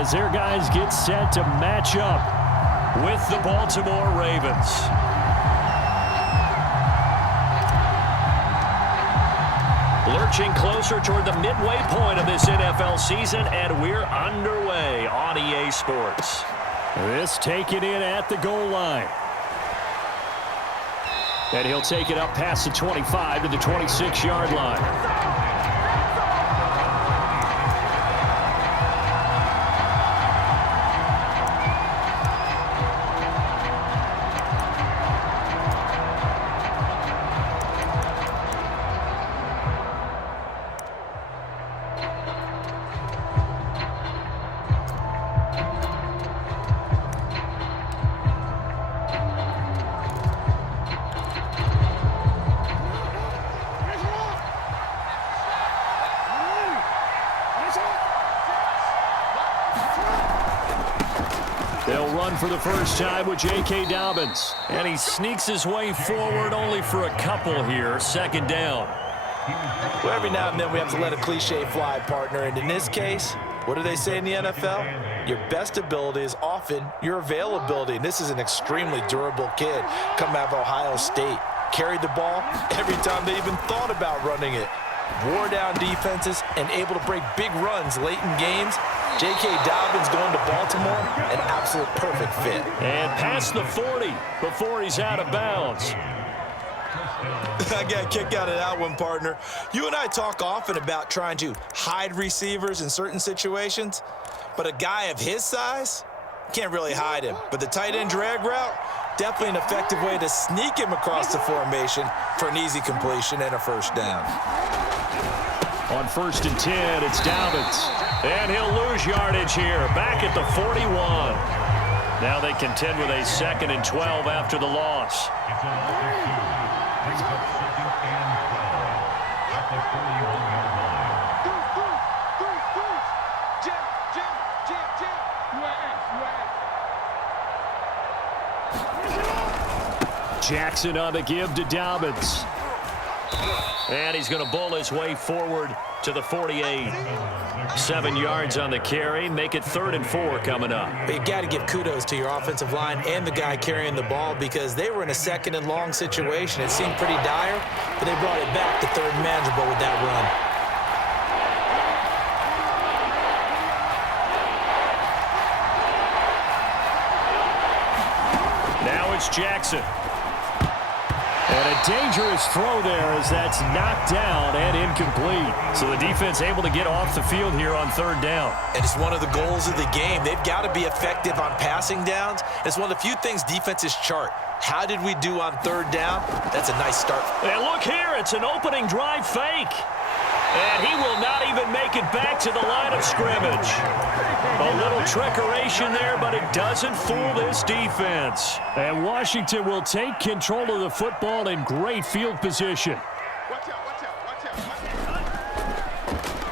as their guys get set to match up with the Baltimore Ravens. Lurching closer toward the midway point of this NFL season, and we're underway on EA Sports. This taken in at the goal line. And he'll take it up past the 25 to the 26-yard line. They'll run for the first time with J.K. Dobbins. And he sneaks his way forward only for a couple here. Second down. Well, every now and then we have to let a cliche fly, partner. And in this case, what do they say in the NFL? Your best ability is often your availability. And this is an extremely durable kid coming out of Ohio State. Carried the ball every time they even thought about running it. Wore down defenses and able to break big runs late in games. J.K. Dobbins going to Baltimore, an absolute perfect fit. And past the 40 before he's out of bounds. I got a kick out of that one, partner. You and I talk often about trying to hide receivers in certain situations, but a guy of his size, can't really hide him. But the tight end drag route, definitely an effective way to sneak him across the formation for an easy completion and a first down. On 1st and 10, it's Dobbins. And he'll lose yardage here, back at the 41. Now they contend with a 2nd and 12 after the loss. Jackson on the give to Dobbins. And he's going to bull his way forward to the 48. 7 yards on the carry. Make it 3rd and 4 coming up. But you got to give kudos to your offensive line and the guy carrying the ball because they were in a 2nd and long situation. It seemed pretty dire, but they brought it back to 3rd and manageable with that run. Now it's Jackson. And a dangerous throw there as that's knocked down and incomplete. So the defense able to get off the field here on 3rd down. And it's one of the goals of the game. They've got to be effective on passing downs. It's one of the few things defenses chart. How did we do on 3rd down? That's a nice start. And look here, it's an opening drive fake. And he will not even make it back to the line of scrimmage. A little trickeration there, but it doesn't fool this defense. And Washington will take control of the football in great field position.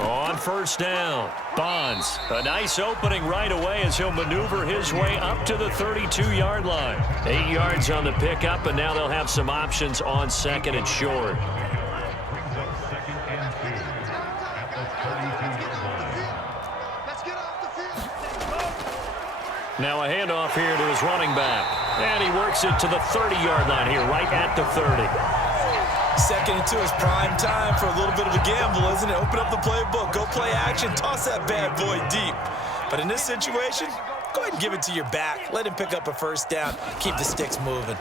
On 1st down, Bonds. A nice opening right away as he'll maneuver his way up to the 32-yard line. 8 yards on the pickup, and now they'll have some options on 2nd and short. Now a handoff here to his running back. And he works it to the 30-yard line here, right at the 30. 2nd and 2 is prime time for a little bit of a gamble, isn't it? Open up the playbook, go play action, toss that bad boy deep. But in this situation, go ahead and give it to your back. Let him pick up a first down. Keep the sticks moving.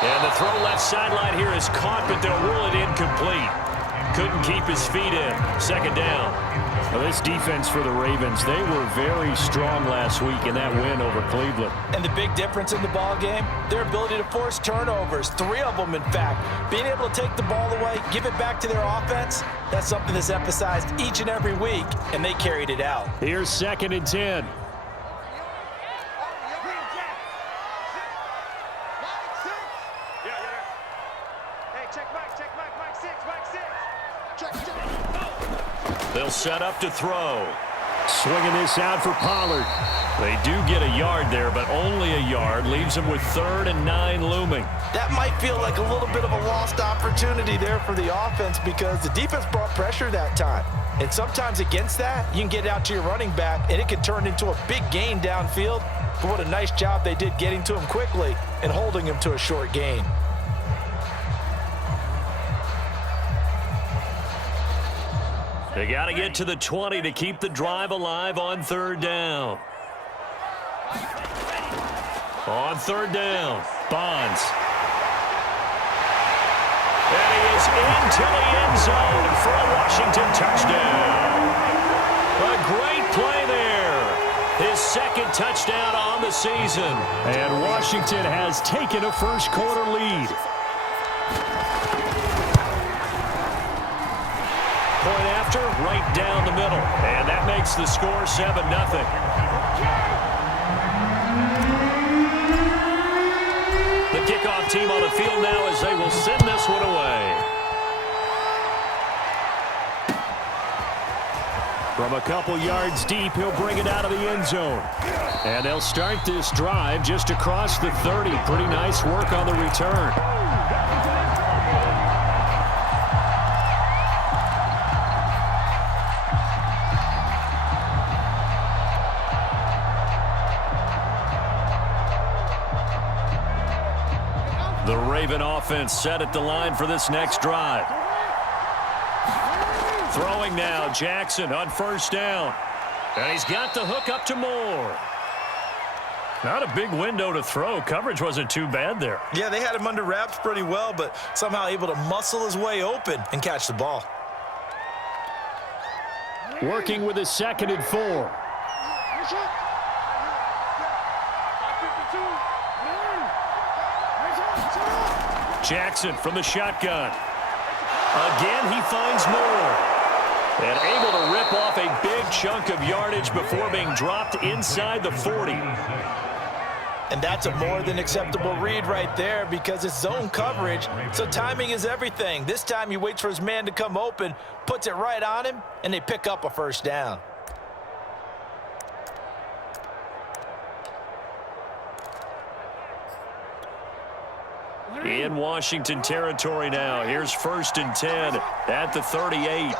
And the throw left sideline here is caught, but they'll rule it incomplete. Couldn't keep his feet in. 2nd down. Well, this defense for the Ravens, they were very strong last week in that win over Cleveland. And the big difference in the ball game, their ability to force turnovers, 3 of them in fact. Being able to take the ball away, give it back to their offense, that's something that's emphasized each and every week, and they carried it out. Here's 2nd and 10. They'll set up to throw. Swinging this out for Pollard. They do get a yard there, but only a yard. Leaves them with 3rd and 9 looming. That might feel like a little bit of a lost opportunity there for the offense because the defense brought pressure that time. And sometimes against that, you can get out to your running back, and it can turn into a big gain downfield. But what a nice job they did getting to him quickly and holding him to a short gain. They got to get to the 20 to keep the drive alive on 3rd down. On 3rd down, Bonds. And he is into the end zone for a Washington touchdown. A great play there. His 2nd touchdown on the season. And Washington has taken a first-quarter lead. Point after, right down the middle. And that makes the score 7-0. The kickoff team on the field now as they will send this one away. From a couple yards deep, he'll bring it out of the end zone. And they'll start this drive just across the 30. Pretty nice work on the return. The Raven offense set at the line for this next drive. Throwing now, Jackson on 1st down. And he's got the hook up to Moore. Not a big window to throw. Coverage wasn't too bad there. Yeah, they had him under wraps pretty well, but somehow able to muscle his way open and catch the ball. Working with his 2nd and 4. Jackson from the shotgun. Again, he finds Moore. And able to rip off a big chunk of yardage before being dropped inside the 40. And that's a more than acceptable read right there because it's zone coverage, so timing is everything. This time he waits for his man to come open, puts it right on him, and they pick up a 1st down. In Washington territory now. Here's 1st and 10 at the 38.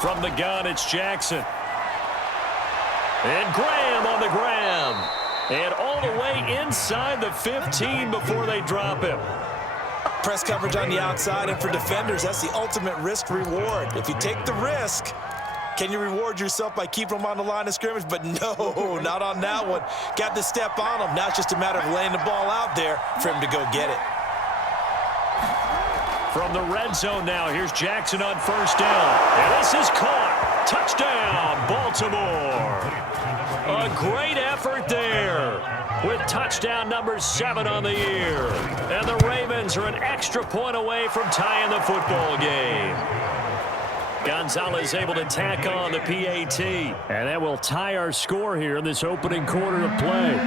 From the gun, it's Jackson. And Graham on the ground. And all the way inside the 15 before they drop him. Press coverage on the outside, and for defenders, that's the ultimate risk-reward. If you take the risk, can you reward yourself by keeping them on the line of scrimmage? But no, not on that one. Got the step on him. Now it's just a matter of laying the ball out there for him to go get it. From the red zone now, here's Jackson on 1st down. And this is caught. Touchdown, Baltimore. A great effort there with touchdown number 7 on the year. And the Ravens are an extra point away from tying the football game. Gonzalez able to tack on the PAT. And that will tie our score here in this opening quarter of play.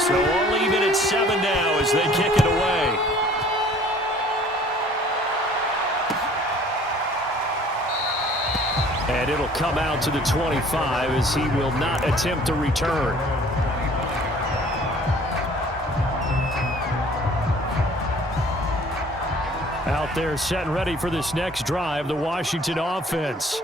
So all even at 7 now as they kick it away. And it'll come out to the 25 as he will not attempt to return. Out there set and ready for this next drive, the Washington offense.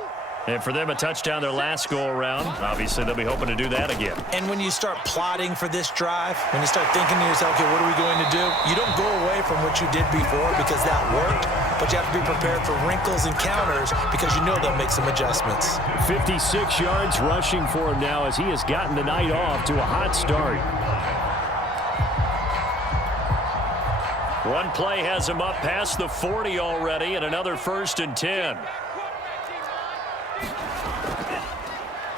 And for them, a touchdown their last go-around. Obviously, they'll be hoping to do that again. And when you start plotting for this drive, when you start thinking to yourself, okay, what are we going to do? You don't go away from what you did before because that worked, but you have to be prepared for wrinkles and counters because you know they'll make some adjustments. 56 yards rushing for him now as he has gotten the night off to a hot start. One play has him up past the 40 already, and another 1st and 10.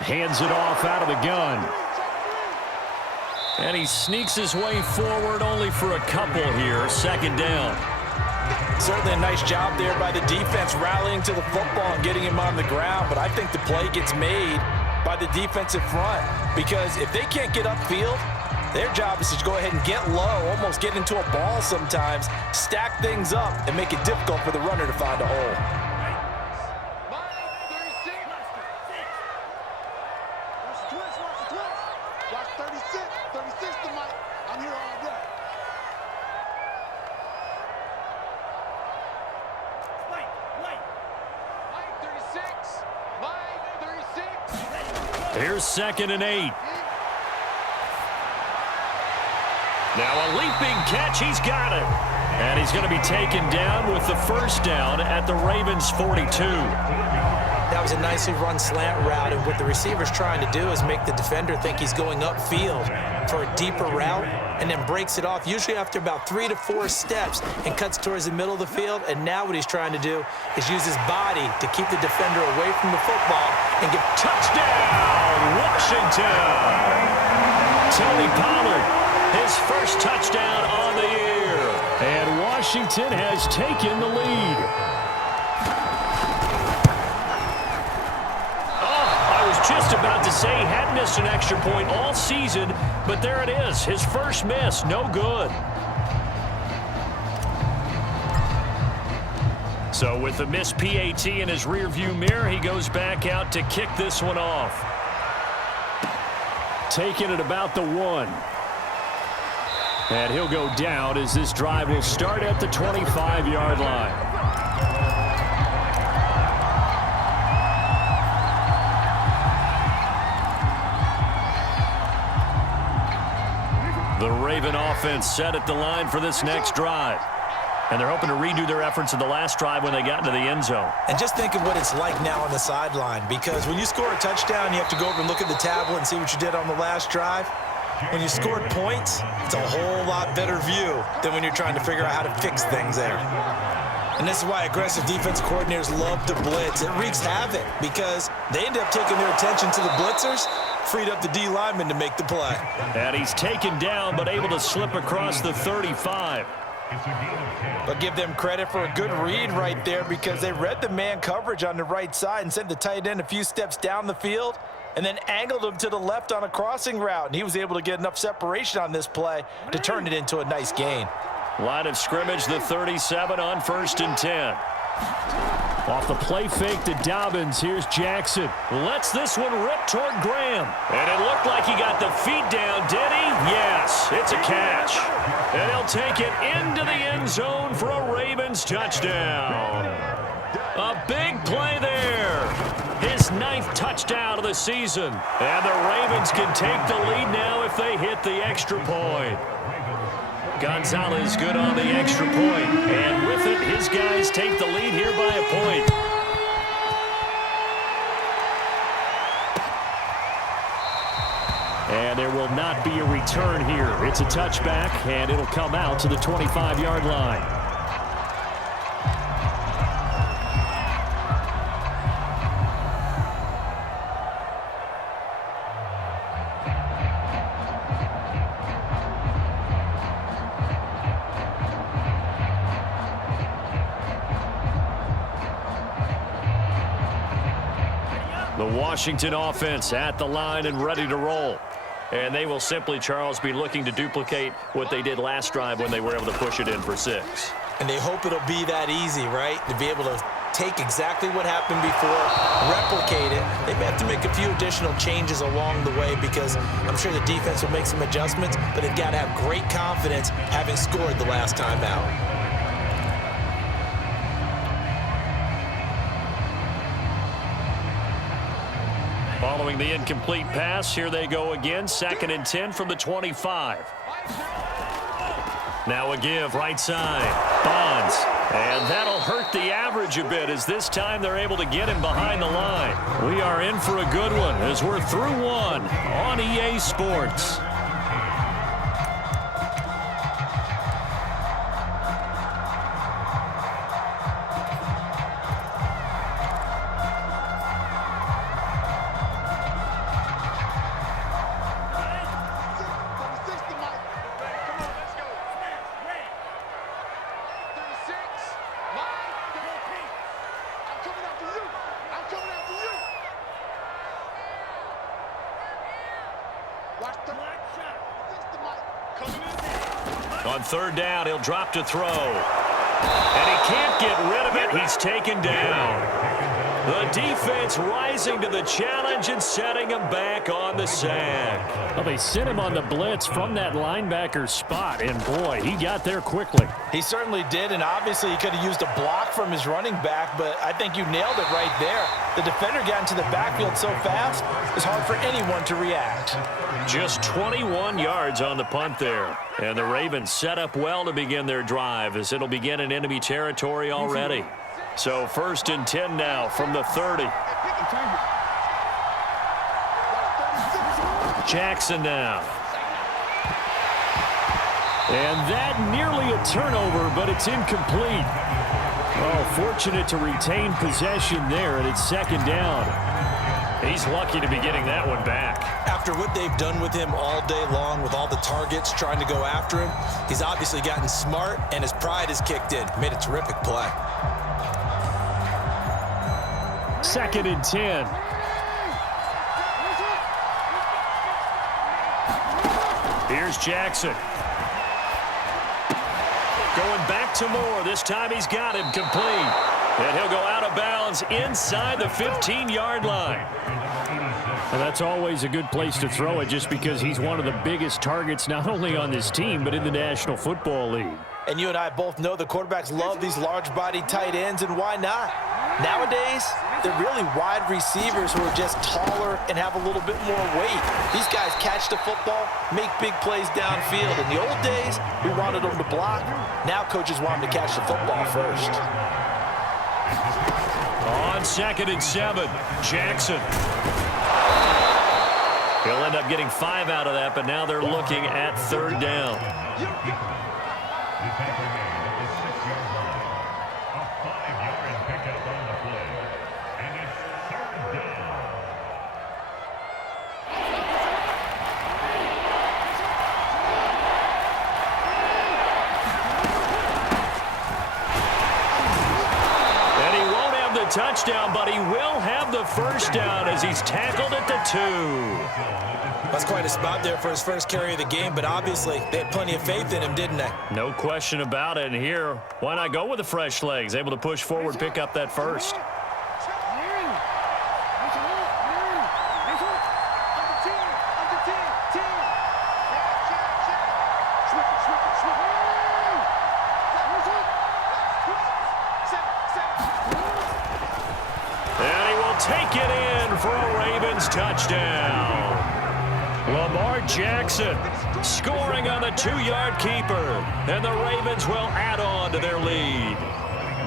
Hands it off out of the gun. And he sneaks his way forward only for a couple here. 2nd down. Certainly a nice job there by the defense rallying to the football and getting him on the ground, but I think the play gets made by the defensive front because if they can't get upfield, their job is to go ahead and get low, almost get into a ball sometimes, stack things up, and make it difficult for the runner to find a hole. Here's 2nd and 8. Now a leaping catch. He's got it. And he's going to be taken down with the first down at the Ravens' 42. That was a nicely run slant route, and what the receiver's trying to do is make the defender think he's going upfield for a deeper route and then breaks it off, usually after about 3 to 4 steps, and cuts towards the middle of the field. And now what he's trying to do is use his body to keep the defender away from the football and get touchdown, Washington. Tony Pollard, his first touchdown on the year. And Washington has taken the lead. Just about to say he hadn't missed an extra point all season, but there it is. His first miss, no good. So with the missed PAT in his rearview mirror, he goes back out to kick this one off. Taking it about the 1. And he'll go down as this drive will start at the 25-yard line. The Raven offense set at the line for this next drive. And they're hoping to redo their efforts in the last drive when they got into the end zone. And just think of what it's like now on the sideline, because when you score a touchdown, you have to go over and look at the tablet and see what you did on the last drive. When you scored points, it's a whole lot better view than when you're trying to figure out how to fix things there. And this is why aggressive defense coordinators love to blitz. It wreaks havoc because they end up taking their attention to the blitzers, freed up the D lineman to make the play. And he's taken down, but able to slip across the 35. But give them credit for a good read right there, because they read the man coverage on the right side and sent the tight end a few steps down the field and then angled him to the left on a crossing route. And he was able to get enough separation on this play to turn it into a nice gain. Line of scrimmage, the 37 on 1st and 10. Off the play fake to Dobbins. Here's Jackson. Lets this one rip toward Graham. And it looked like he got the feet down, did he? Yes, it's a catch. And he'll take it into the end zone for a Ravens touchdown. A big play there. His 9th touchdown of the season. And the Ravens can take the lead now if they hit the extra point. Gonzalez good on the extra point. And with it, his guys take the lead here by a point. And there will not be a return here. It's a touchback, and it'll come out to the 25-yard line. The Washington offense at the line and ready to roll. And they will simply, Charles, be looking to duplicate what they did last drive when they were able to push it in for 6. And they hope it'll be that easy, right? To be able to take exactly what happened before, replicate it. They may have to make a few additional changes along the way, because I'm sure the defense will make some adjustments, but they've got to have great confidence having scored the last time out. Following the incomplete pass, here they go again. 2nd and 10 from the 25. Now a give, right side. Bonds. And that'll hurt the average a bit, as this time they're able to get him behind the line. We are in for a good one as we're through one on EA Sports. On 3rd down, he'll drop to throw. And he can't get rid of it. He's taken down. The defense rising to the challenge and setting him back on the sack. Well, they sent him on the blitz from that linebacker spot, and boy, he got there quickly. He certainly did, and obviously he could have used a block from his running back, but I think you nailed it right there. The defender got into the backfield so fast, it's hard for anyone to react. Just 21 yards on the punt there. And the Ravens set up well to begin their drive as it'll begin in enemy territory already. So 1st and 10 now from the 30. Jackson now. And that nearly a turnover, but it's incomplete. Oh, fortunate to retain possession there, and it's 2nd down. He's lucky to be getting that one back. After what they've done with him all day long with all the targets trying to go after him, he's obviously gotten smart, and his pride has kicked in. Made a terrific play. 2nd and 10. Here's Jackson. Going back to Moore. This time he's got him complete. And he'll go out of bounds inside the 15-yard line. And that's always a good place to throw it just because he's one of the biggest targets not only on this team but in the National Football League. And you and I both know the quarterbacks love these large-bodied tight ends, and why not? Nowadays, they're really wide receivers who are just taller and have a little bit more weight. These guys catch the football, make big plays downfield. In the old days, we wanted them to block. Now coaches want them to catch the football first. On 2nd and 7, Jackson. He'll end up getting 5 out of that, but now they're looking at 3rd down. Touchdown, but he will have the 1st down as he's tackled at the 2. That's quite a spot there for his first carry of the game, but obviously they had plenty of faith in him, didn't they? No question about it. And here, why not go with the fresh legs? Able to push forward, pick up that 1st. Take it in for a Ravens touchdown. Lamar Jackson scoring on the 2-yard keeper. And the Ravens will add on to their lead.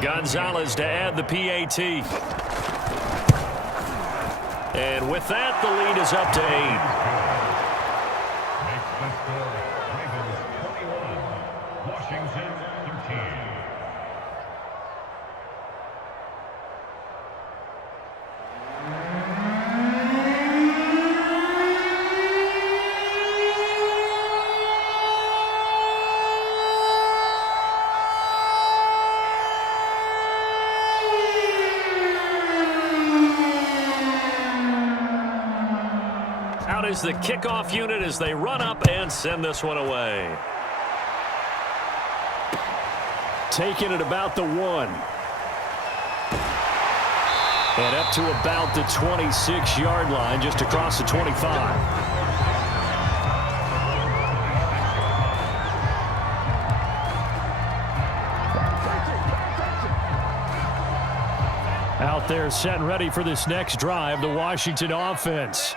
Gonzalez to add the PAT. And with that, the lead is up to 8. Out is the kickoff unit as they run up and send this one away. Taking it about the 1. And up to about the 26-yard line, just across the 25. Out there set and ready for this next drive, the Washington offense.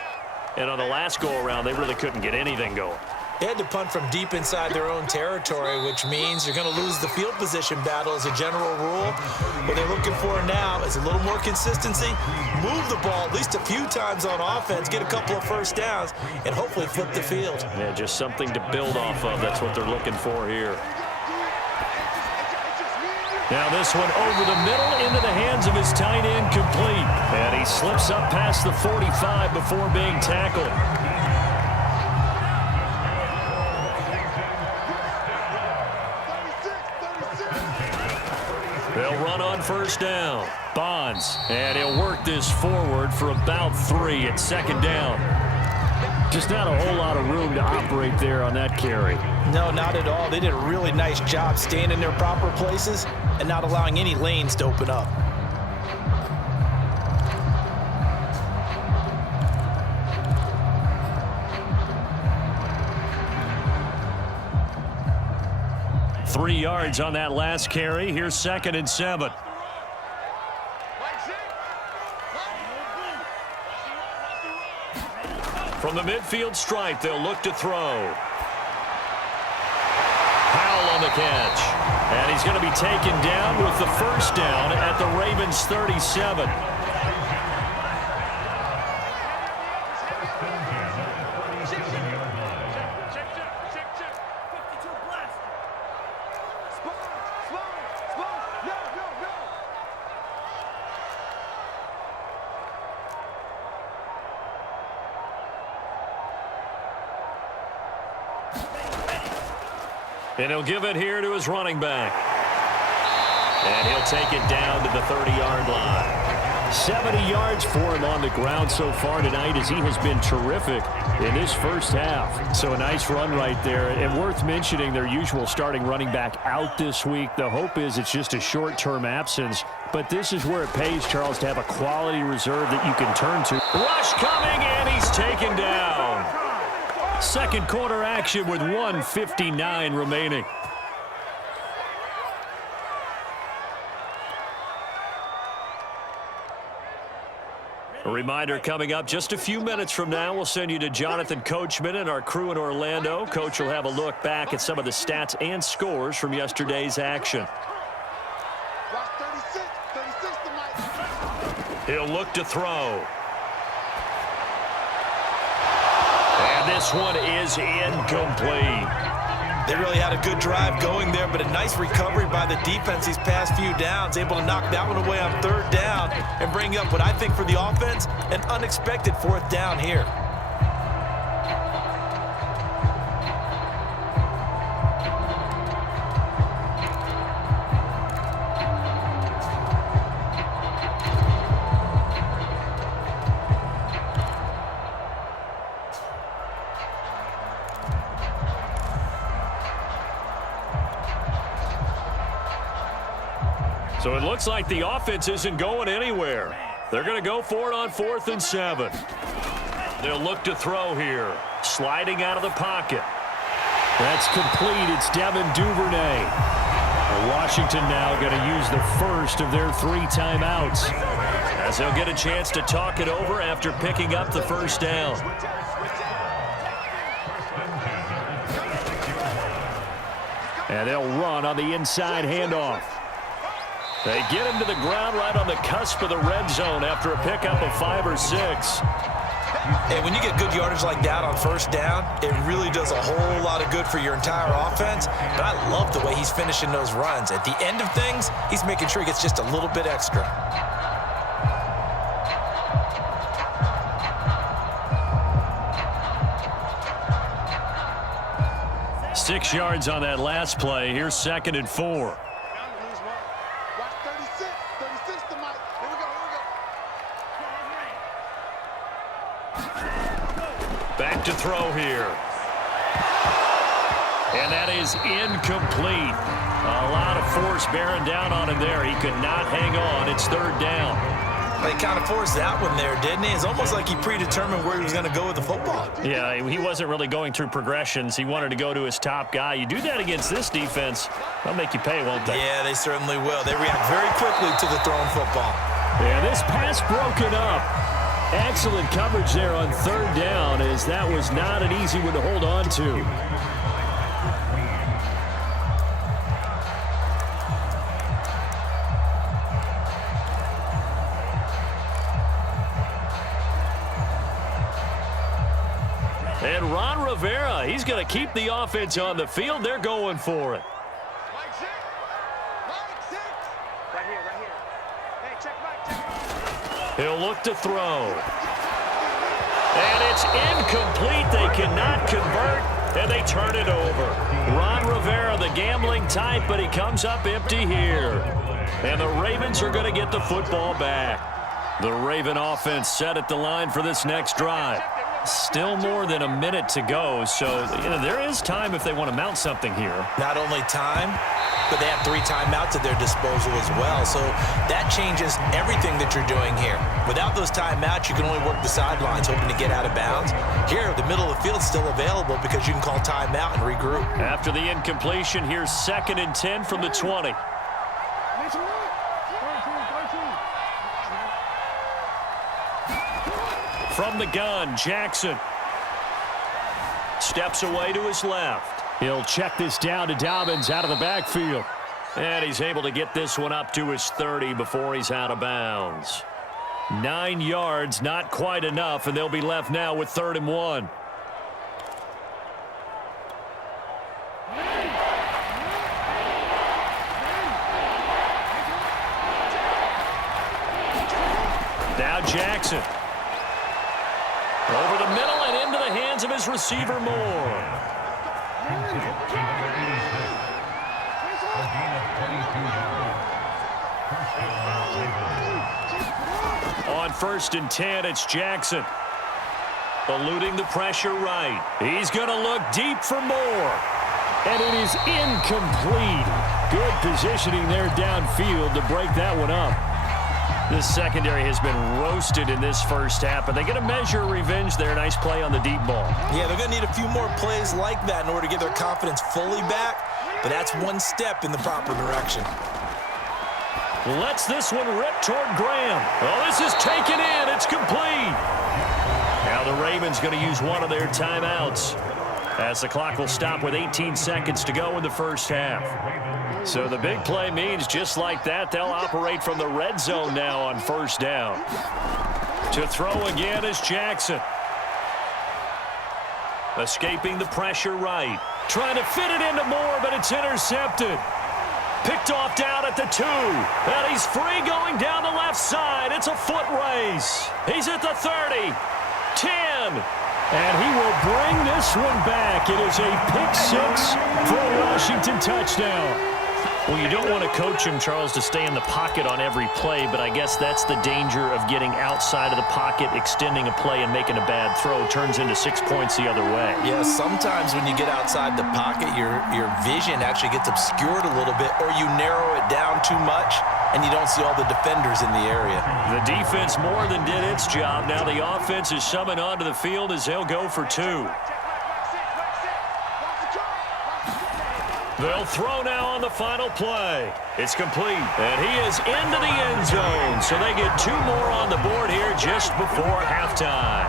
And on the last go-around, they really couldn't get anything going. They had to punt from deep inside their own territory, which means you're going to lose the field position battle as a general rule. What they're looking for now is a little more consistency, move the ball at least a few times on offense, get a couple of 1st downs, and hopefully flip the field. Yeah, just something to build off of. That's what they're looking for here. Now this one over the middle into the hands of his tight end, complete. And he slips up past the 45 before being tackled. They'll run on 1st down. Bonds, and he'll work this forward for about 3 at 2nd down. Just not a whole lot of room to operate there on that carry. No, not at all. They did a really nice job staying in their proper places and not allowing any lanes to open up. 3 yards on that last carry. Here's 2nd and 7. From the midfield stripe, they'll look to throw. Powell on the catch. And he's going to be taken down with the first down at the Ravens 37. And he'll give it here to his running back. And he'll take it down to the 30-yard line. 70 yards for him on the ground so far tonight as he has been terrific in this first half. So a nice run right there. And worth mentioning, their usual starting running back out this week. The hope is it's just a short-term absence. But this is where it pays, Charles, to have a quality reserve that you can turn to. Rush coming, and he's taken down. Second quarter action with 1:59 remaining. A reminder coming up just a few minutes from now, we'll send you to Jonathan Coachman and our crew in Orlando. Coach will have a look back at some of the stats and scores from yesterday's action. He'll look to throw. And this one is incomplete. They really had a good drive going there, but a nice recovery by the defense these past few downs, able to knock that one away on 3rd down and bring up what I think for the offense, an unexpected 4th down here. So it looks like the offense isn't going anywhere. They're going to go for it on 4th and 7. They'll look to throw here. Sliding out of the pocket. That's complete. It's Devin Duvernay. Washington now going to use the first of their 3 timeouts, as they'll get a chance to talk it over after picking up the first down. And they'll run on the inside handoff. They get him to the ground right on the cusp of the red zone after a pickup of 5 or 6. And when you get good yardage like that on 1st down, it really does a whole lot of good for your entire offense. But I love the way he's finishing those runs. At the end of things, he's making sure he gets just a little bit extra. Six yards on that last play. Here's 2nd and 4. Back to throw here. And that is incomplete. A lot of force bearing down on him there. He could not hang on. It's 3rd down. They kind of forced that one there, didn't he? It's almost like he predetermined where he was going to go with the football. Yeah, he wasn't really going through progressions. He wanted to go to his top guy. You do that against this defense, they'll make you pay, won't they? Yeah, they certainly will. They react very quickly to the thrown football. Yeah, this pass broken up. Excellent coverage there on 3rd down, as that was not an easy one to hold on to. And Ron Rivera, he's going to keep the offense on the field. They're going for it. He'll look to throw. And it's incomplete. They cannot convert, and they turn it over. Ron Rivera, the gambling type, but he comes up empty here. And the Ravens are going to get the football back. The Raven offense set at the line for this next drive. Still more than a minute to go, so there is time if they want to mount something here. Not only time, but they have 3 timeouts at their disposal as well. So that changes everything that you're doing here. Without those timeouts, you can only work the sidelines hoping to get out of bounds. Here, the middle of the field is still available because you can call timeout and regroup. After the incompletion, here's 2nd and 10 from the 20. From the gun, Jackson steps away to his left. He'll check this down to Dobbins out of the backfield. And he's able to get this one up to his 30 before he's out of bounds. 9 yards, not quite enough, and they'll be left now with 3rd and 1. Now Jackson. Over the middle and into the hands of his receiver, Moore. On 1st and 10, it's Jackson. Eluding the pressure right. He's going to look deep for Moore. And it is incomplete. Good positioning there downfield to break that one up. This secondary has been roasted in this first half, but they get a measure of revenge there. Nice play on the deep ball. Yeah, they're going to need a few more plays like that in order to get their confidence fully back, but that's one step in the proper direction. Lets this one rip toward Graham. Oh, this is taken in. It's complete. Now the Ravens going to use one of their timeouts as the clock will stop with 18 seconds to go in the first half. So the big play means just like that, they'll operate from the red zone now on 1st down. To throw again is Jackson. Escaping the pressure right. Trying to fit it into Moore, but it's intercepted. Picked off down at the 2. And he's free going down the left side. It's a foot race. He's at the 30. 10. And he will bring this one back. It is a pick 6 for a Washington touchdown. Well, you don't want to coach him, Charles, to stay in the pocket on every play, but I guess that's the danger of getting outside of the pocket, extending a play, and making a bad throw. Turns into 6 points the other way. Yeah, sometimes when you get outside the pocket, your vision actually gets obscured a little bit, or you narrow it down too much, and you don't see all the defenders in the area. The defense more than did its job. Now the offense is summoned onto the field as they'll go for 2. They'll throw now on the final play. It's complete, and he is into the end zone. So they get 2 more on the board here just before halftime.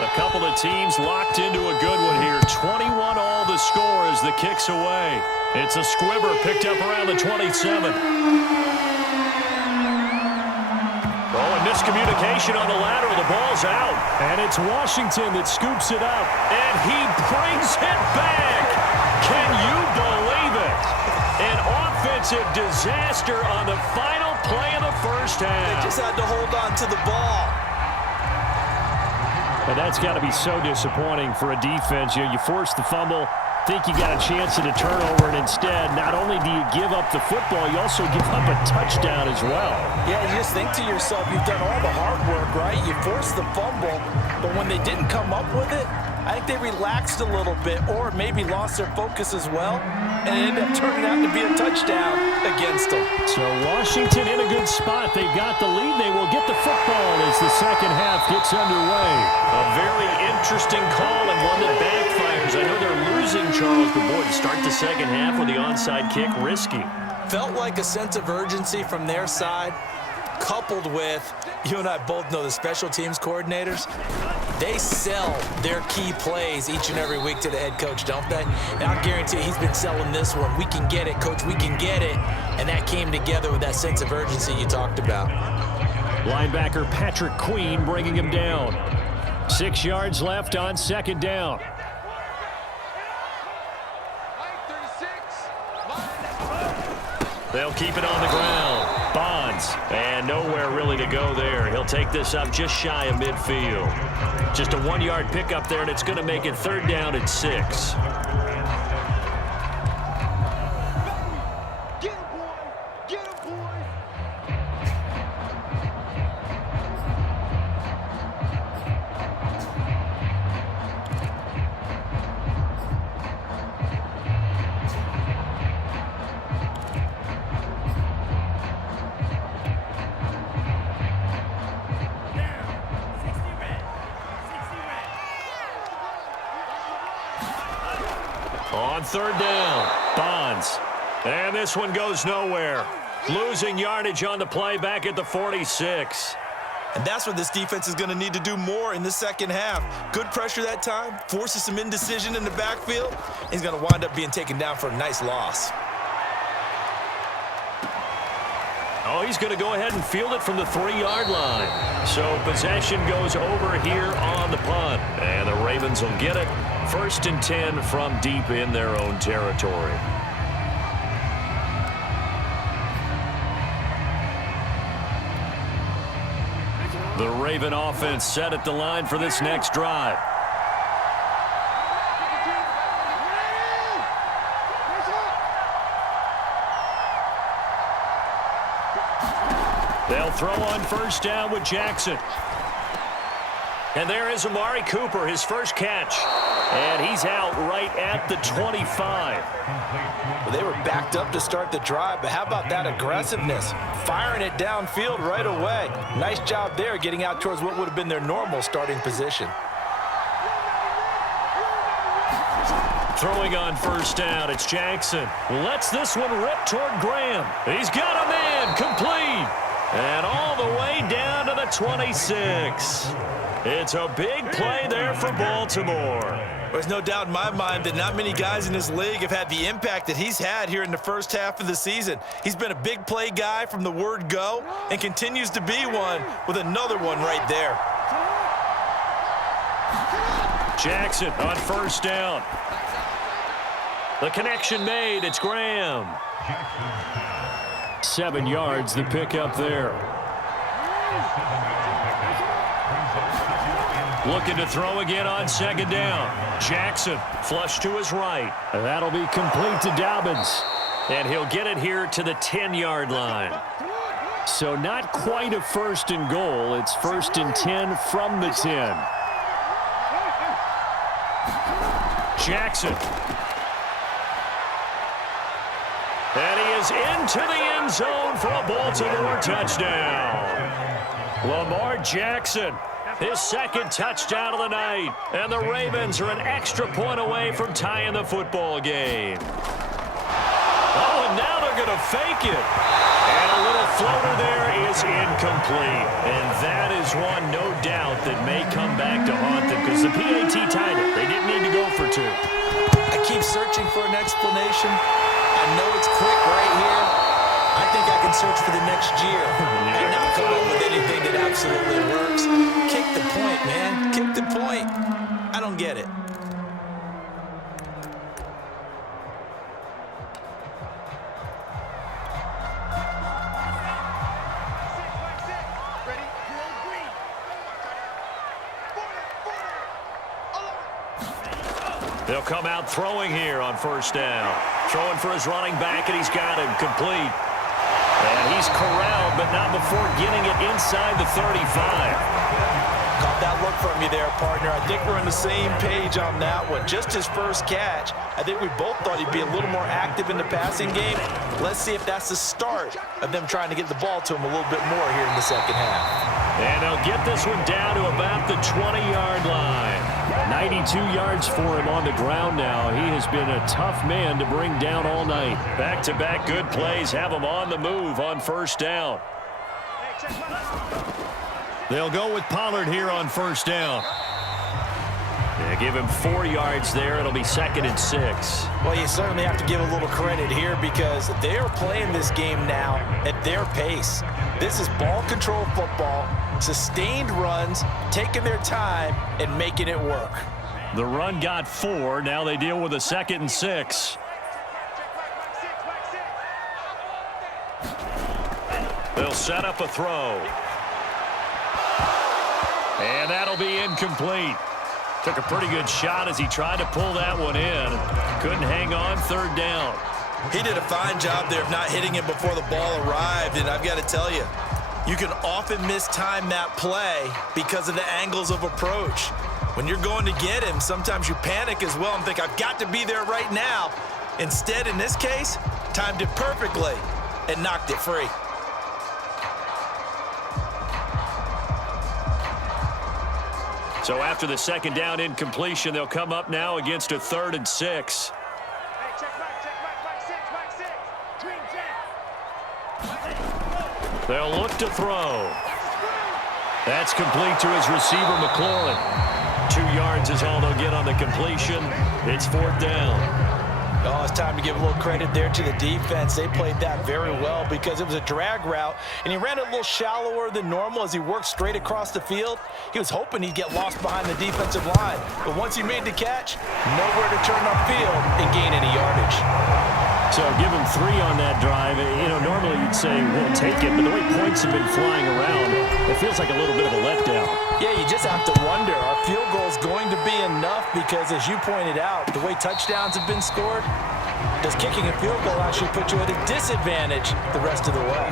A couple of teams locked into a good one here. 21 all the score as the kick's away. It's a squibber picked up around the 27. Oh, and miscommunication on the lateral. The ball's out. And it's Washington that scoops it up. And he brings it back. Can you believe it? An offensive disaster on the final play of the first half. They just had to hold on to the ball. And that's got to be so disappointing for a defense. You force the fumble, think you got a chance at a turnover, and instead, not only do you give up the football, you also give up a touchdown as well. Yeah, you just think to yourself, you've done all the hard work, right? You forced the fumble, but when they didn't come up with it, I think they relaxed a little bit or maybe lost their focus as well, and it ended up turning out to be a touchdown against them. So Washington in a good spot. They've got the lead. They will get the football as the second half gets underway. A very interesting call and one that backfires. I know they're losing, Charles, but boy, to start the second half with the onside kick, risky. Felt like a sense of urgency from their side, coupled with, you and I both know the special teams coordinators, they sell their key plays each and every week to the head coach, don't they? And I guarantee he's been selling this one. We can get it, coach, we can get it. And that came together with that sense of urgency you talked about. Linebacker Patrick Queen bringing him down. 6 yards left on second down. They'll keep it on the ground. Bonds, and nowhere really to go there. He'll take this up just shy of midfield. Just a 1 yard pickup there, and it's going to make it 3rd down and 6. On third down, Bonds. And this one goes nowhere. Losing yardage on the play back at the 46. And that's what this defense is going to need to do more in the second half. Good pressure that time, forces some indecision in the backfield. He's going to wind up being taken down for a nice loss. Oh, he's going to go ahead and field it from the 3-yard line. So possession goes over here on the punt. And the Ravens will get it. 1st and 10 from deep in their own territory. The Raven offense set at the line for this next drive. They'll throw on 1st down with Jackson. And there is Amari Cooper, his first catch. And he's out right at the 25. Well, they were backed up to start the drive, but how about that aggressiveness? Firing it downfield right away. Nice job there getting out towards what would have been their normal starting position. Throwing on 1st down, it's Jackson. Lets this one rip toward Graham. He's got a man, complete. And all the way down to the 26. It's a big play there for Baltimore. There's no doubt in my mind that not many guys in this league have had the impact that he's had here in the first half of the season. He's been a big play guy from the word go and continues to be one with another one right there. Jackson on 1st down. The connection made. It's Graham. 7 yards, the pickup there. Looking to throw again on 2nd down. Jackson flush to his right. That'll be complete to Dobbins. And he'll get it here to the 10-yard line. So not quite a 1st and goal. It's 1st and 10 from the 10. Jackson. And he is into the end zone for a Baltimore touchdown. Lamar Jackson, his 2nd touchdown of the night. And the Ravens are an extra point away from tying the football game. Oh, and now they're going to fake it. And a little floater there is incomplete. And that is one, no doubt, that may come back to haunt them because the PAT tied it. They didn't need to go for 2. I keep searching for an explanation. I know it's quick right here. I think I can search for the next year and not come up with anything that absolutely works. Kick the point, man. Kick the point. I don't get it. They'll come out throwing here on 1st down. Throwing for his running back, and he's got him complete. And he's corralled, but not before getting it inside the 35. Caught that look from you there, partner. I think we're on the same page on that one. Just his first catch. I think we both thought he'd be a little more active in the passing game. Let's see if that's the start of them trying to get the ball to him a little bit more here in the second half. And they'll get this one down to about the 20-yard line. 92 yards for him on the ground now. He has been a tough man to bring down all night. Back-to-back good plays have him on the move on 1st down. They'll go with Pollard here on 1st down. They give him 4 yards there. It'll be 2nd and 6. Well, you certainly have to give a little credit here because they're playing this game now at their pace. This is ball control football, sustained runs, taking their time and making it work. The run got 4. Now they deal with a 2nd and 6. They'll set up a throw. And that'll be incomplete. Took a pretty good shot as he tried to pull that one in. Couldn't hang on 3rd down. He did a fine job there of not hitting it before the ball arrived, and I've got to tell you, you can often mistime that play because of the angles of approach. When you're going to get him, sometimes you panic as well and think, I've got to be there right now. Instead, in this case, timed it perfectly and knocked it free. So after the 2nd down incompletion, they'll come up now against a 3rd and 6. They'll look to throw. That's complete to his receiver, McLaurin. 2 yards is all they'll get on the completion. It's 4th down. Oh, it's time to give a little credit there to the defense. They played that very well because it was a drag route, and he ran it a little shallower than normal as he worked straight across the field. He was hoping he'd get lost behind the defensive line, but once he made the catch, nowhere to turn upfield and gain any yardage. So give him 3 on that drive. You know, normally you'd say, we'll take it, but the way points have been flying around, it feels like a little bit of a letdown. Yeah, you just have to wonder, are field goals going to be enough? Because as you pointed out, the way touchdowns have been scored, does kicking a field goal actually put you at a disadvantage the rest of the way?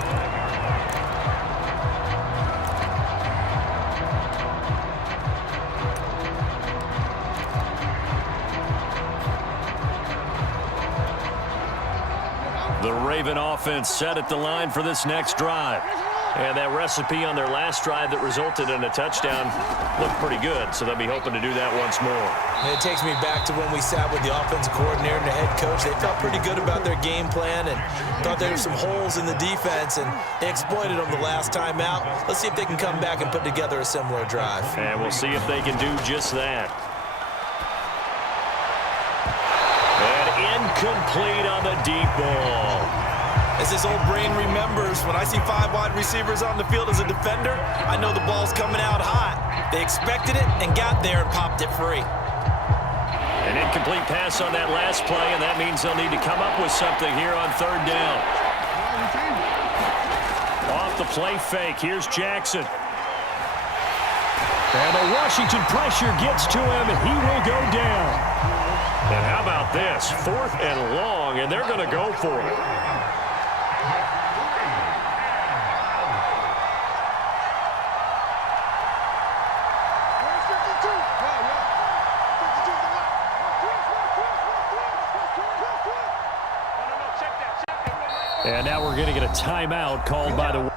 The Raven offense set at the line for this next drive. And that recipe on their last drive that resulted in a touchdown looked pretty good, so they'll be hoping to do that once more. And it takes me back to when we sat with the offensive coordinator and the head coach. They felt pretty good about their game plan and thought there were some holes in the defense, and they exploited them the last time out. Let's see if they can come back and put together a similar drive. And we'll see if they can do just that. And incomplete on the deep ball. As this old brain remembers, when I see 5 wide receivers on the field as a defender, I know the ball's coming out hot. They expected it and got there and popped it free. An incomplete pass on that last play, and that means they'll need to come up with something here on 3rd down. Off the play fake, here's Jackson. And the Washington pressure gets to him, and he will go down. And how about this? 4th and long, and they're going to go for it. And now we're going to get a timeout called by the...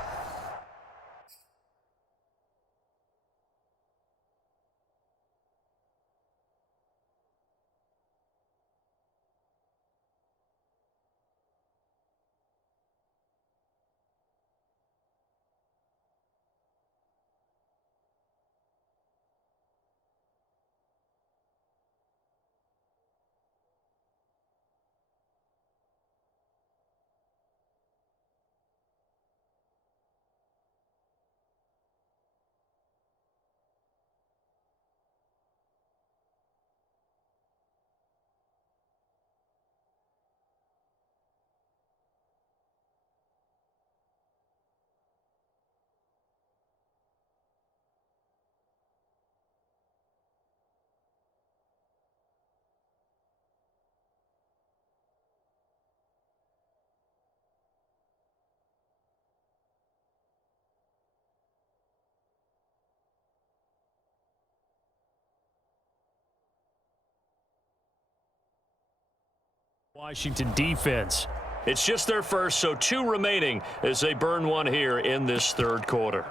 Washington defense. It's just their first, so 2 remaining as they burn one here in this 3rd quarter.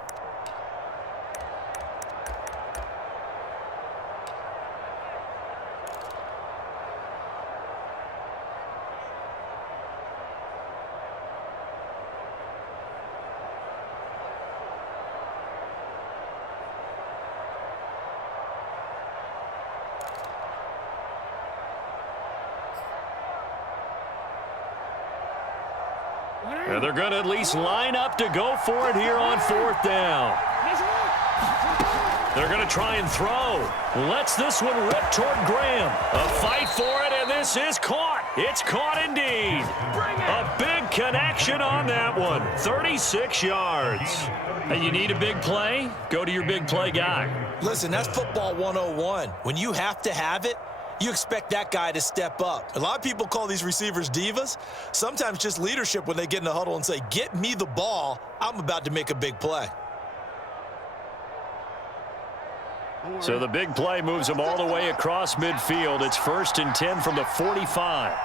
And they're going to at least line up to go for it here on 4th down. They're going to try and throw. Lets this one rip toward Graham. A fight for it, and this is caught. It's caught indeed. A big connection on that one. 36 yards. Hey, you need a big play? Go to your big play guy. Listen, that's football 101. When you have to have it, you expect that guy to step up. A lot of people call these receivers divas. Sometimes just leadership when they get in the huddle and say, get me the ball. I'm about to make a big play. So the big play moves them all the way across midfield. It's 1st and 10 from the 45.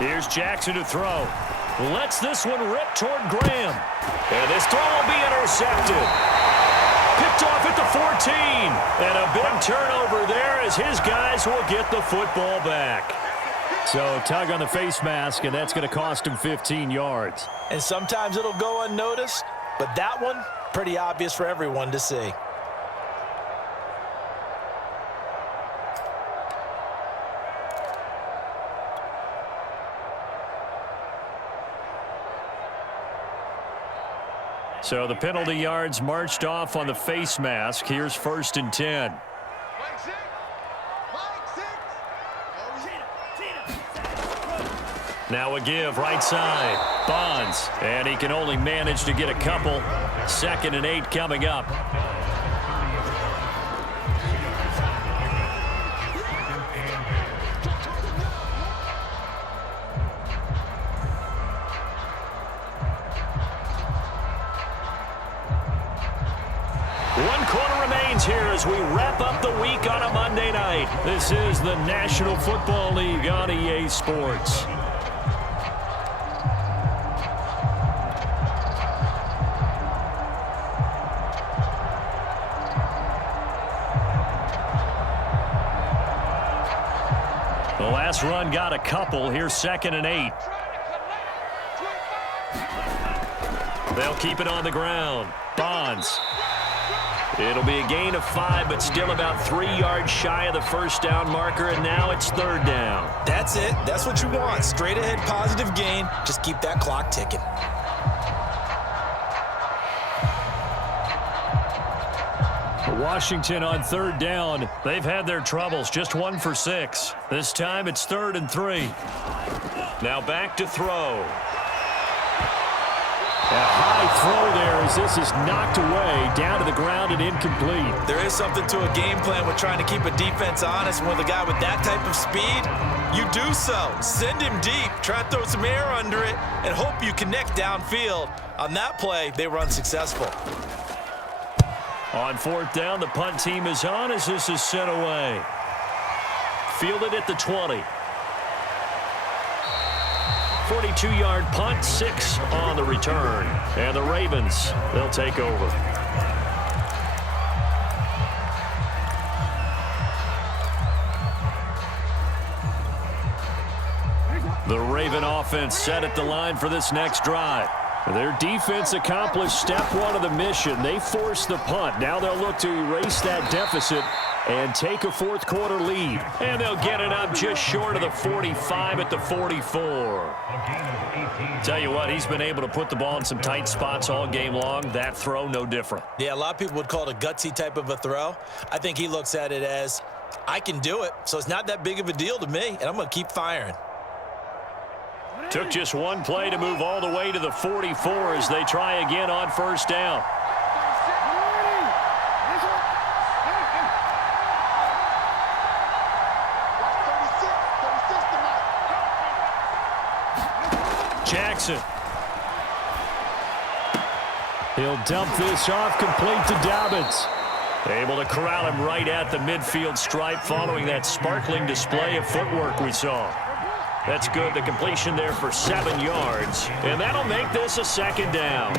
Here's Jackson to throw. Lets this one rip toward Graham. And this throw will be intercepted. Picked off at the 14. And a big turnover there as his guys will get the football back. So tug on the face mask, and that's going to cost him 15 yards. And sometimes it'll go unnoticed, but that one, pretty obvious for everyone to see. So the penalty yards marched off on the face mask. Here's 1st and 10. Now a give, right side. Bonds, and he can only manage to get a couple. 2nd and 8 coming up. One quarter remains here as we wrap up the week on a Monday night. This is the National Football League on EA Sports. The last run got a couple. Here's 2nd and 8. They'll keep it on the ground. Bonds. It'll be a gain of 5, but still about 3 yards shy of the first down marker, and now it's 3rd down. That's it. That's what you want. Straight ahead positive gain. Just keep that clock ticking. Washington on 3rd down. They've had their troubles. Just 1 for 6. This time it's 3rd and 3. Now back to throw. A high throw there as this is knocked away, down to the ground and incomplete. There is something to a game plan with trying to keep a defense honest. With a guy with that type of speed, you do so. Send him deep, try to throw some air under it, and hope you connect downfield. On that play, they were unsuccessful. On 4th down, the punt team is on as this is sent away. Fielded at the 20. 42-yard punt, 6 on the return. And the Ravens, they'll take over. The Raven offense set at the line for this next drive. Their defense accomplished step 1 of the mission. They forced the punt. Now they'll look to erase that deficit and take a 4th quarter lead. And they'll get it up just short of the 45 at the 44. Tell you what, he's been able to put the ball in some tight spots all game long. That throw, no different. Yeah, a lot of people would call it a gutsy type of a throw. I think he looks at it as, I can do it, so it's not that big of a deal to me, and I'm going to keep firing. Took just 1 play to move all the way to the 44 as they try again on 1st down. Jackson. He'll dump this off, complete to Dobbins. Able to corral him right at the midfield stripe following that sparkling display of footwork we saw. That's good. The completion there for 7 yards. And that'll make this a 2nd down.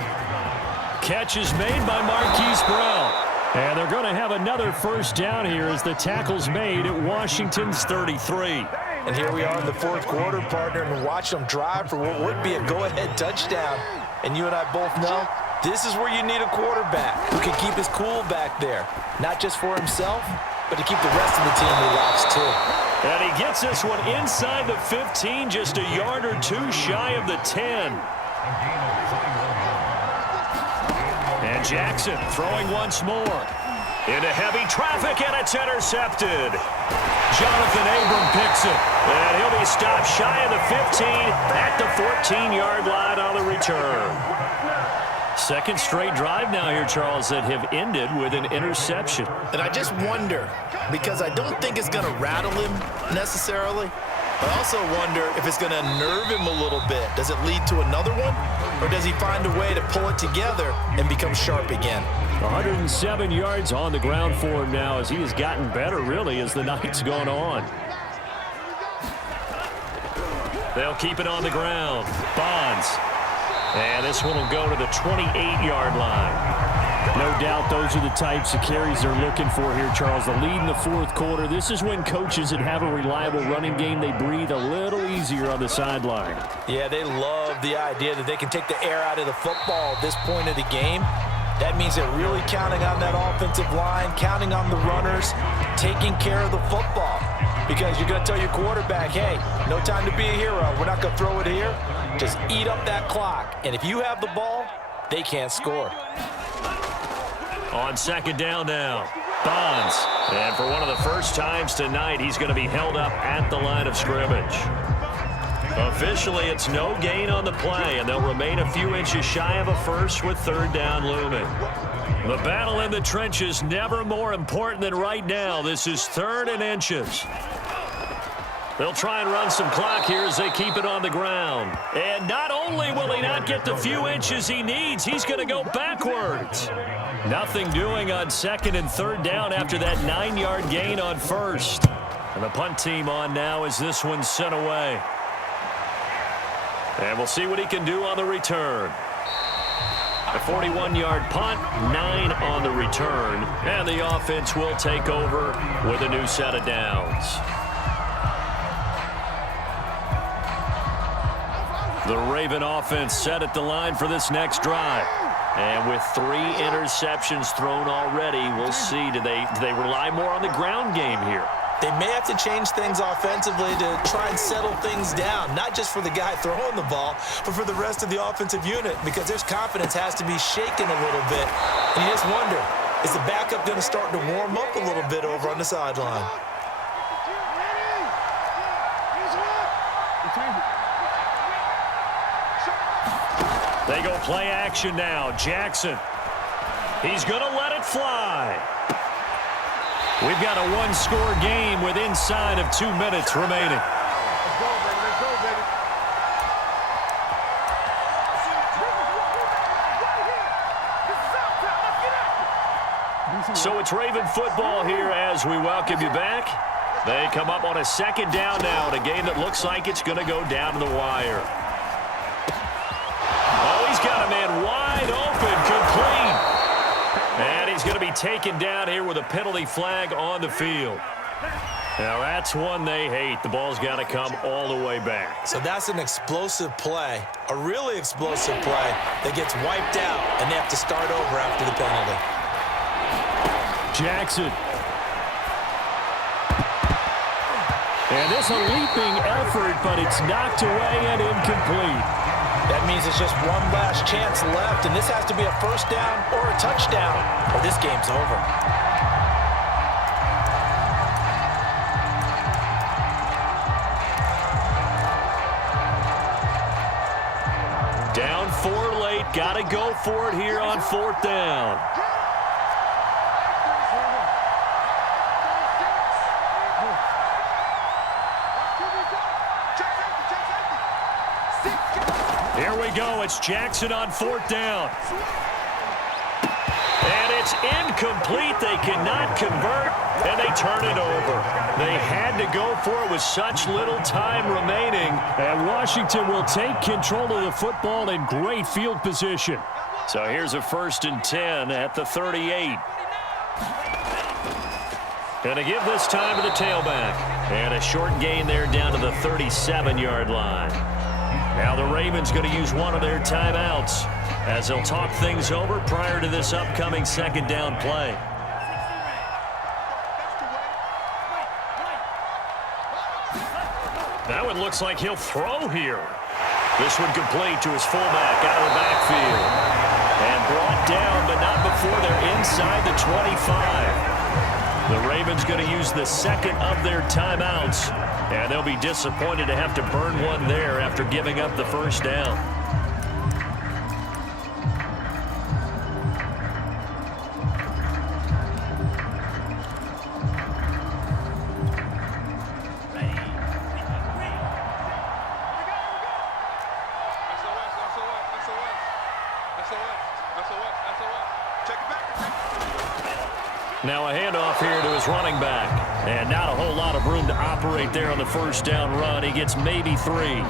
Catch is made by Marquise Brown. And they're going to have another 1st down here as the tackle's made at Washington's 33. And here we are in the 4th quarter, partner, and watch them drive for what would be a go-ahead touchdown. And you and I both know this is where you need a quarterback who can keep his cool back there. Not just for himself, but to keep the rest of the team relaxed too. And he gets this one inside the 15, just a yard or 2 shy of the 10. And Jackson throwing once more. Into heavy traffic, and it's intercepted. Jonathan Abram picks it. And he'll be stopped shy of the 15 at the 14-yard line on the return. 2nd straight drive now here, Charles, that have ended with an interception. And I just wonder, because I don't think it's going to rattle him necessarily. I also wonder if it's going to unnerve him a little bit. Does it lead to another one? Or does he find a way to pull it together and become sharp again? 107 yards on the ground for him now as he has gotten better, really, as the night's gone on. They'll keep it on the ground. Bonds. And this one will go to the 28-yard line. No doubt those are the types of carries they're looking for here, Charles. The lead in the fourth quarter. This is when coaches that have a reliable running game, they breathe a little easier on the sideline. Yeah, they love the idea that they can take the air out of the football at this point of the game. That means they're really counting on that offensive line, counting on the runners, taking care of the football. Because you're going to tell your quarterback, hey, no time to be a hero. We're not going to throw it here. Just eat up that clock. And if you have the ball, they can't score. On second down now, Bonds. And for one of the first times tonight, he's going to be held up at the line of scrimmage. Officially, it's no gain on the play, and they'll remain a few inches shy of a first with third down looming. The battle in the trenches never more important than right now. This is third and inches. They'll try and run some clock here as they keep it on the ground. And not only will he not get the few inches he needs, he's going to go backwards. Nothing doing on second and third down after that 9-yard gain on first. And the punt team on now as this one's sent away. And we'll see what he can do on the return. A 41-yard punt, 9 on the return. And the offense will take over with a new set of downs. The Raven offense set at the line for this next drive. And with 3 interceptions thrown already, we'll see. Do they rely more on the ground game here? They may have to change things offensively to try and settle things down, not just for the guy throwing the ball, but for the rest of the offensive unit, because their confidence has to be shaken a little bit. And you just wonder, is the backup going to start to warm up a little bit over on the sideline? They go play action now. Jackson. He's going to let it fly. We've got a one-score game with inside of 2 minutes remaining. So it's Raven football here as we welcome you back. They come up on a second down now in a game that looks like it's going to go down to the wire. Oh, he's got a man wide open, complete. And he's going to be taken down here with a penalty flag on the field. Now, that's one they hate. The ball's got to come all the way back. So that's an explosive play, a really explosive play that gets wiped out, and they have to start over after the penalty. Jackson. And it's a leaping effort, but it's knocked away and incomplete. That means it's just one last chance left, and this has to be a first down or a touchdown, or this game's over. Down 4 late, got to go for it here on fourth down. Here we go. It's Jackson on fourth down. And it's incomplete. They cannot convert, and they turn it over. They had to go for it with such little time remaining. And Washington will take control of the football in great field position. So here's a 1st and 10 at the 38. Going to give this time to the tailback. And a short gain there down to the 37-yard line. Now the Ravens going to use one of their timeouts as they'll talk things over prior to this upcoming second down play. That one looks like he'll throw here. This one complete to his fullback out of the backfield. And brought down, but not before they're inside the 25. The Ravens going to use the second of their timeouts. And they'll be disappointed to have to burn one there after giving up the first down. Now a handoff here to his running back. And not a whole lot of room to operate there on the first down run. He gets maybe 3.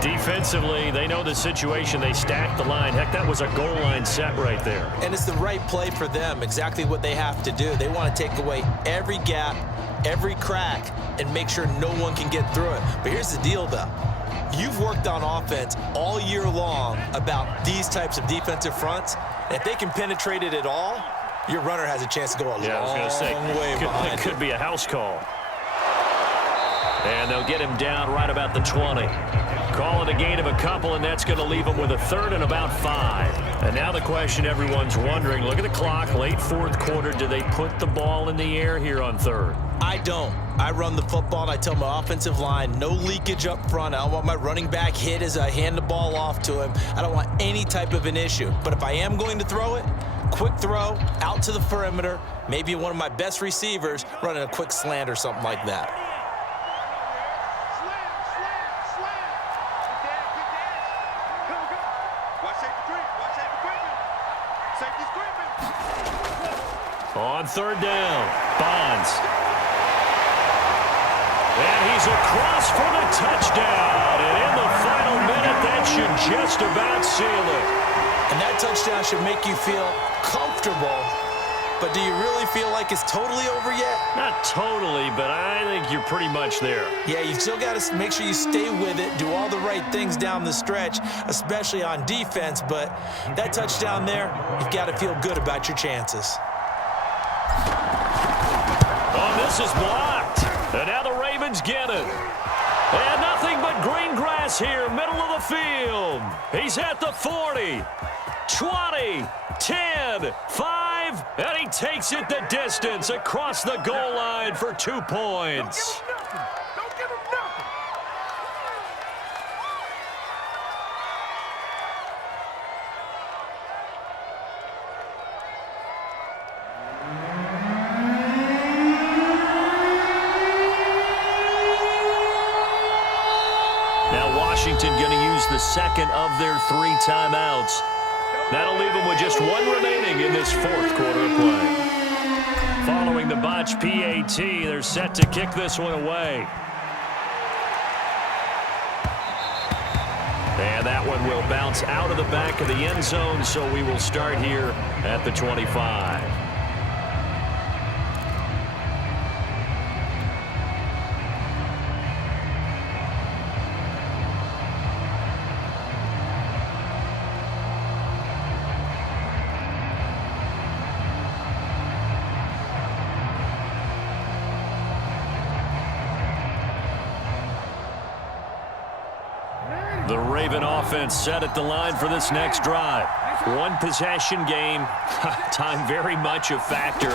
Defensively, they know the situation. They stacked the line. Heck, that was a goal line set right there. And it's the right play for them, exactly what they have to do. They want to take away every gap, every crack, and make sure no one can get through it. But here's the deal, though. You've worked on offense all year long about these types of defensive fronts. And if they can penetrate it at all, your runner has a chance to go a long way behind. It could be a house call. And they'll get him down right about the 20. Call it a gain of a couple, and that's going to leave him with a third and about 5. And now the question everyone's wondering, look at the clock, late fourth quarter, do they put the ball in the air here on third? I don't. I run the football, and I tell my offensive line, no leakage up front. I don't want my running back hit as I hand the ball off to him. I don't want any type of an issue. But if I am going to throw it, quick throw, out to the perimeter, maybe one of my best receivers running a quick slant or something like that. On third down, Bonds. And he's across for the touchdown. And in the final minute, that should just about seal it. And that touchdown should make you feel comfortable. But do you really feel like it's totally over yet? Not totally, but I think you're pretty much there. Yeah, you still got to make sure you stay with it, do all the right things down the stretch, especially on defense. But that touchdown there, you've got to feel good about your chances. Oh, this is blocked. And now the Ravens get it. And nothing but green grass here, middle of the field. He's at the 40, 20, 10, 5, and he takes it the distance across the goal line for 2 points. Don't give him nothing. Washington going to use the second of their 3 timeouts. That'll leave them with just 1 remaining in this fourth quarter of play. Following the botch PAT, they're set to kick this one away. And that one will bounce out of the back of the end zone, so we will start here at the 25. The Raven offense set at the line for this next drive. 1 possession game. Time very much a factor.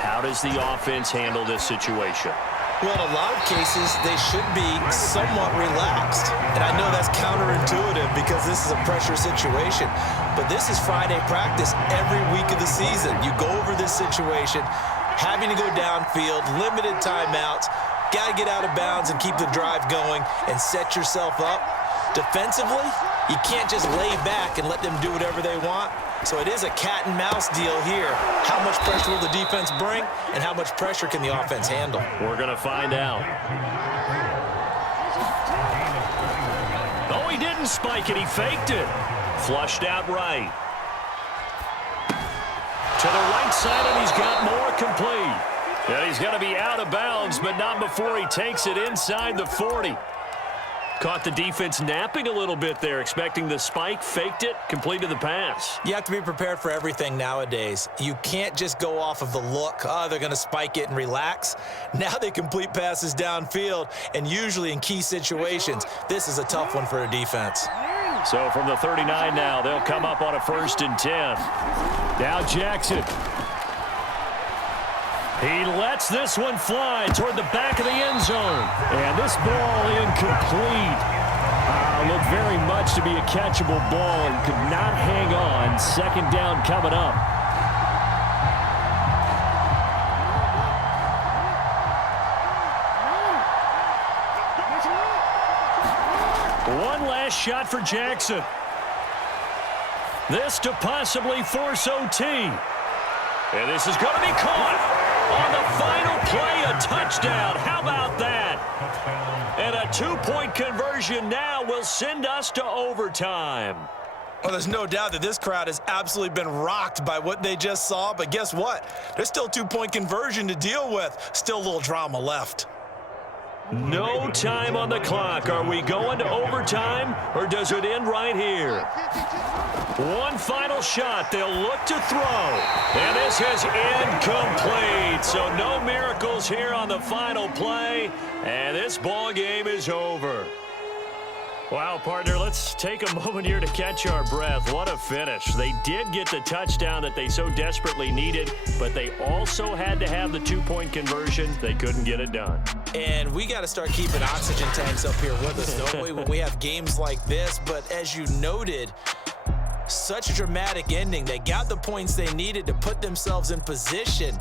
How does the offense handle this situation? Well, in a lot of cases, they should be somewhat relaxed. And I know that's counterintuitive because this is a pressure situation. But this is Friday practice every week of the season. You go over this situation, having to go downfield, limited timeouts, got to get out of bounds and keep the drive going and set yourself up. Defensively, you can't just lay back and let them do whatever they want. So it is a cat and mouse deal here. How much pressure will the defense bring, and how much pressure can the offense handle? We're going to find out. Oh, he didn't spike it. He faked it. Flushed out right. To the right side, and he's got more complete. And he's going to be out of bounds, but not before he takes it inside the 40. Caught the defense napping a little bit there, expecting the spike, faked it, completed the pass. You have to be prepared for everything nowadays. You can't just go off of the look, oh, they're going to spike it and relax. Now they complete passes downfield, and usually in key situations, this is a tough one for a defense. So from the 39 now, they'll come up on a 1st and 10. Now Jackson. He lets this one fly toward the back of the end zone. And this ball incomplete. Looked very much to be a catchable ball and could not hang on. 2nd down coming up. One last shot for Jackson. This to possibly force OT. And this is going to be caught. On the final play, a touchdown. How about that? And a 2-point conversion now will send us to overtime. Well, there's no doubt that this crowd has absolutely been rocked by what they just saw, but guess what? There's still 2-point conversion to deal with. Still a little drama left. No time on the clock. Are we going to overtime, or does it end right here? One final shot. They'll look to throw. And this is incomplete. So no miracles here on the final play. And this ball game is over. Wow, partner, let's take a moment here to catch our breath. What a finish. They did get the touchdown that they so desperately needed, but they also had to have the 2-point conversion. They couldn't get it done. And we got to start keeping oxygen tanks up here with us, don't we, when we have games like this? But as you noted, such a dramatic ending. They got the points they needed to put themselves in position